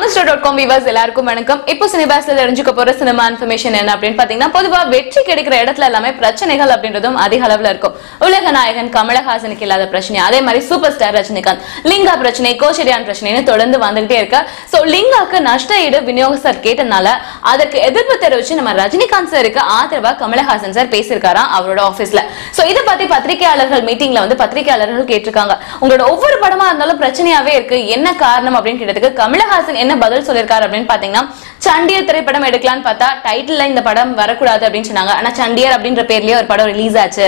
tamilstar.com viewers எல்லாருக்கும் வணக்கம். இப்போ சினிபாஸ்ல தெரிஞ்சுக்க போற சினிமா இன்ஃபர்மேஷன் என்ன அப்படினு பாத்தீங்கன்னா, பொதுவா வெற்றி கிடைக்கிற இடத்துல எல்லாமே பிரச்சனைகள் அப்படின்றதும் அதிக அளவுல இருக்கும். உலக நாயகன் கமலஹாசனுக்கு இல்லாத பிரச்சனை, அதே மாதிரி சூப்பர் ஸ்டார் ரஜினிகாந்த் லிங்கா பிரச்சனை, கோச்சரியான் பிரச்சனைன்னு தொடர்ந்து வந்துகிட்டே இருக்கு. சோ லிங்காக்கு நஷ்ட ஈடு விநியோகஸ்தர் கேட்டனால அதற்கு எதிர்ப்பு தெரிவிச்சு நம்ம ரஜினிகாந்த் சாருக்கு ஆதரவா கமலஹாசன் சார் பேசியிருக்காராம் அவரோட ஆபீஸ்ல. சோ இத பத்தி பத்திரிகையாளர்கள் மீட்டிங்ல வந்து பத்திரிகையாளர்கள் கேட்டிருக்காங்க. உங்களோட ஒவ்வொரு படமா இருந்தாலும் பிரச்சனையாவே இருக்கு, என்ன காரணம் அப்படின்னு கேட்டதுக்கு கமலஹாசன் என்ன பதில் சொல்லிருக்காரு அப்படின்னு பாத்தீங்கன்னா, சண்டியர் திரைப்படம் எடுக்கலான்னு பார்த்தா டைட்டில்ல இந்த படம் வரக்கூடாது அப்படின்னு சொன்னாங்க. ஆனா சண்டியர் அப்படின்ற பேர்லயே ஒரு படம் ரிலீஸ் ஆச்சு.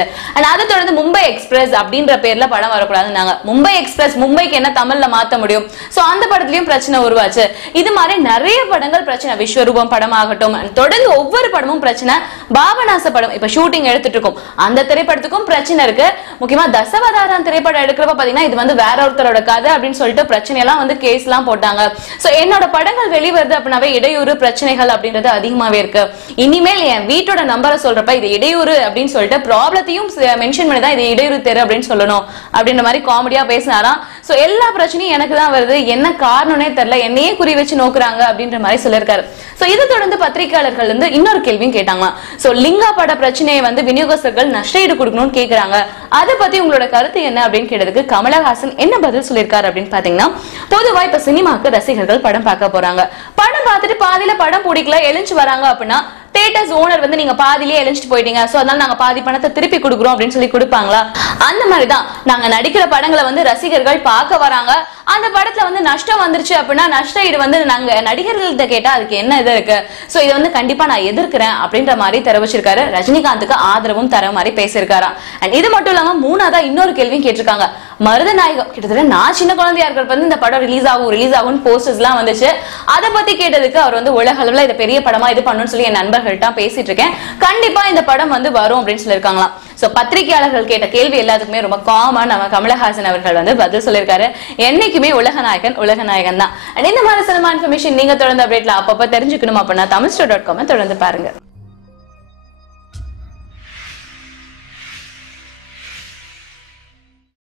அதை தொடர்ந்து மும்பை எக்ஸ்பிரஸ் அப்படின்ற பேர்ல படம் வரக்கூடாதுன்னாங்க. மும்பை எக்ஸ்பிரஸ் மும்பைக்கு என்ன தமிழ்ல மாத்த முடியும்? சோ அந்த படத்துலயும் பிரச்சனை உருவாச்சு. இது மாதிரி நிறைய படங்கள் பிரச்சனை. விஸ்வரூபம் படம் ஆகட்டும், தொடர்ந்து ஒவ்வொரு படமும் பிரச்சனை. பாபநாச படம் இப்ப ஷூட்டிங் எடுத்துட்டு இருக்கோம், அந்த திரைப்படத்துக்கும் பிரச்சனை இருக்கு. முக்கியமா தசவதாரம் திரைப்படம் எடுக்கிறப்ப பாத்தீங்கன்னா இது வந்து வேற ஒருத்தரோட கதை அப்படின்னு சொல்லிட்டு பிரச்சனை எல்லாம் வந்து கேஸ் எல்லாம் போட்டாங்க. சோ என்னோட படங்கள் வெளிவருது அப்படின்னாவே இடையூறு பிரச்சனைகள் அப்படின்றது அதிகமாவே இருக்கு. இனிமேல் என் வீட்டோட நம்பரை சொல்றப்ப இது இடையூறு அப்படின்னு சொல்லிட்டு ப்ராப்ளத்தையும் மென்ஷன் பண்ணி தான் இது இடையூறு தெரு அப்படின்னு சொல்லணும் அப்படின்ற மாதிரி காமெடியா பேசினாராம். சோ எல்லா பிரச்சனையும் எனக்கு தான் வருது, என்ன காரணம்னே தெரியல, என்னையே குறி வச்சு நோக்குறாங்க அப்படின்ற மாதிரி சொல்லிருக்காரு. சோ இதை தொடர்ந்து பத்திரிகையாளர்கள் வந்து இன்னொரு கேள்வியும் கேட்டாங்க. சோ லிங்கா பட பிரச்சனையை வந்து விநியோகஸ்தர்கள் நஷ்டஈடு கொடுக்கணும்னு கேக்குறாங்க, அதை பத்தி உங்களோட கருத்து என்ன அப்படின்னு கேட்டதுக்கு கமலஹாசன் என்ன பதில் சொல்லியிருக்காரு அப்படின்னு பாத்தீங்கன்னா, பொதுவா இப்ப சினிமாக்கு ரசிகர்கள் படம் பார்க்க போறாங்க. படம் பார்த்துட்டு பாதியில படம் பிடிக்கல எழுந்து வராங்க அப்படின்னா தியேட்டர்ஸ் ஓனர் வந்து நீங்க பாதியிலே எழுந்துட்டு போயிட்டீங்க, சோ அதனால நாங்க பாதி பணத்தை திருப்பி கொடுக்குறோம் அப்படின்னு சொல்லி கொடுப்பாங்களா? அந்த மாதிரிதான் நாங்க நடிக்கிற படங்களை வந்து ரசிகர்கள் பார்க்க வராங்க, அந்த படத்துல வந்து நஷ்டம் வந்துருச்சு அப்படின்னா நஷ்ட ஈடு வந்து நாங்க நடிகர்கள்ட்ட கேட்டா அதுக்கு என்ன இது இருக்கு? சோ இதை வந்து கண்டிப்பா நான் எதிர்க்கிறேன் அப்படின்ற மாதிரி தெரிவிச்சிருக்காரு. ரஜினிகாந்துக்கு ஆதரவும் தர மாதிரி பேசியிருக்காராம். அண்ட் இது மட்டும் இல்லாம மூணாவதா இன்னொரு கேள்வியும் கேட்டிருக்காங்க. மருதநாயகம் கிட்டத்தட்ட நான் சின்ன குழந்தையா இருக்கிறப்ப வந்து இந்த படம் ரிலீஸ் ஆகும் போஸ்டர்ஸ் எல்லாம் வந்துச்சு. அதை பத்தி கேட்டதுக்கு அவர் வந்து உலக அளவுல இது பெரிய படமா இது பண்ணணும்னு சொல்லி என் நண்பர்கள்ட்ட பேசிட்டு இருக்கேன், கண்டிப்பா இந்த படம் வந்து வரும் அப்படின்னு சொல்லியிருக்காங்களாம். சோ பத்திரிகையாளர்கள் கேட்ட கேள்வி எல்லாத்துக்குமே ரொம்ப காமன் நம்ம கமலஹாசன் அவர்கள் வந்து பதில் சொல்லியிருக்காரு. என்னைக்குமே உலக நாயகன் தான். இந்த மாதிரி சினிமா இன்ஃபர்மேஷன் நீங்க தொடர்ந்து அப்டேட்ல அப்பப்ப தெரிஞ்சுக்கணும் அப்படின்னா tamilstar.com தொடர்ந்து பாருங்க.